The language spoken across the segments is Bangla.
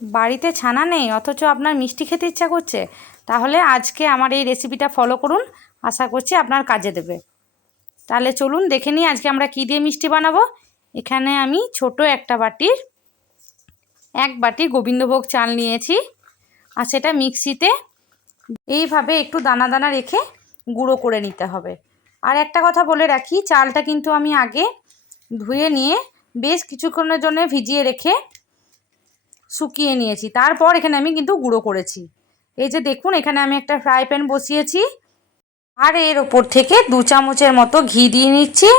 বাড়িতে ছানা নেই, অথচ আপনার মিষ্টি খেতে ইচ্ছা করছে। তাহলে আজকে আমার এই রেসিপিটা ফলো করুন, আশা করছি আপনার কাজে দেবে। তাহলে চলুন দেখে নিই আজকে আমরা কী দিয়ে মিষ্টি বানাবো। এখানে আমি ছোট একটা বাটির, এক বাটি গোবিন্দভোগ চাল নিয়েছি, আর সেটা মিক্সিতে এইভাবে একটু দানা দানা রেখে গুঁড়ো করে নিতে হবে। আর একটা কথা বলে রাখি, চালটা কিন্তু আমি আগে ধুয়ে নিয়ে বেশ কিছুক্ষণের জন্য ভিজিয়ে রেখে শুকিয়ে নিয়েছি। তারপর এখানে আমি কিন্তু গুঁড়ো করেছি। এই যে দেখুন, এখানে আমি একটা ফ্রাই প্যান বসিয়েছি। আর এর ওপর থেকে দু চামচের মতো ঘি দিয়ে নিচ্ছি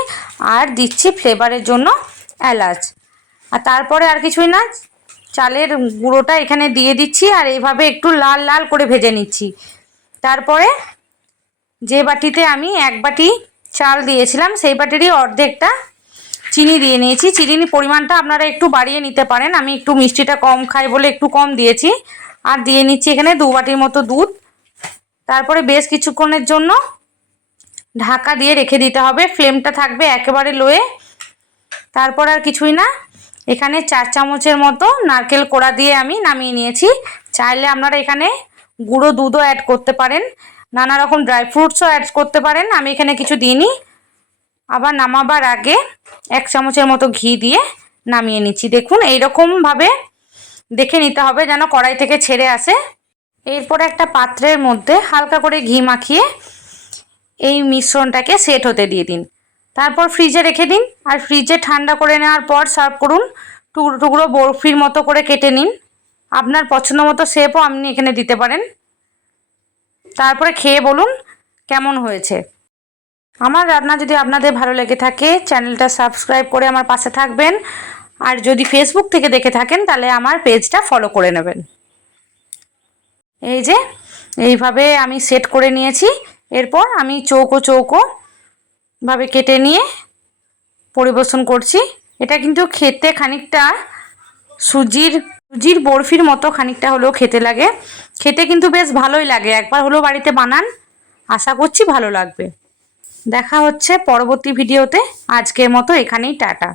আর দিচ্ছি ফ্লেভারের জন্য এলাচ। আর তারপরে আর কিছুই না, চালের গুঁড়োটা এখানে দিয়ে দিচ্ছি আর এইভাবে একটু লাল লাল করে ভেজে নিচ্ছি। তারপরে যে বাটিতে আমি এক বাটি চাল দিয়েছিলাম, সেই বাটিরই অর্ধেকটা চিনি দিয়ে নিয়েছি। চিনির পরিমাণটা আপনারা একটু বাড়িয়ে নিতে পারেন। আমি একটু মিষ্টিটা কম খাই বলে একটু কম দিয়েছি। আর দিয়ে নিচ্ছি এখানে দু বাটির মতো দুধ। তারপরে বেশ কিছুক্ষণের জন্য ঢাকা দিয়ে রেখে দিতে হবে। ফ্লেমটা থাকবে একেবারে লোয়ে। তারপর আর কিছুই না। এখানে চার চামচের মতো নারকেল কোড়া দিয়ে আমি নামিয়ে নিয়েছি। চাইলে আপনারা এখানে গুঁড়ো দুধও অ্যাড করতে পারেন। নানা রকম ড্রাই ফ্রুটসও অ্যাড করতে পারেন। আমি এখানে কিছু দিইনি। আবার নামাবার আগে এক চামচের মতো ঘি দিয়ে নামিয়ে নিচ্ছি। দেখুন, এইরকমভাবে দেখে নিতে হবে যেন কড়াই থেকে ছেড়ে আসে। এরপর একটা পাত্রের মধ্যে হালকা করে ঘি মাখিয়ে এই মিশ্রণটাকে সেট হতে দিয়ে দিন। তারপর ফ্রিজে রেখে দিন আর ফ্রিজে ঠান্ডা করে নেওয়ার পর সার্ভ করুন। টুকরো টুকরো বরফির মতো করে কেটে নিন। আপনার পছন্দ মতো শেপও আপনি এখানে দিতে পারেন। তারপরে খেয়ে বলুন কেমন হয়েছে। আমার রান্না যদি আপনাদের ভালো লেগে থাকে, চ্যানেলটা সাবস্ক্রাইব করে আমার পাশে থাকবেন। আর যদি ফেসবুক থেকে দেখে থাকেন, তাহলে আমার পেজটা ফলো করে নেবেন। এই যে, এইভাবে আমি সেট করে নিয়েছি। এরপর আমি চৌকো চৌকো ভাবে কেটে নিয়ে পরিবেশন করছি। এটা কিন্তু খেতে খানিকটা সুজির সুজির বরফির মতো খানিকটা হলেও খেতে লাগে। খেতে কিন্তু বেশ ভালোই লাগে। একবার হলেও বাড়িতে বানান, আশা করছি ভালো লাগবে। দেখা হচ্ছে পরবর্তী ভিডিওতে। আজকের মতো এখানেই টাটা।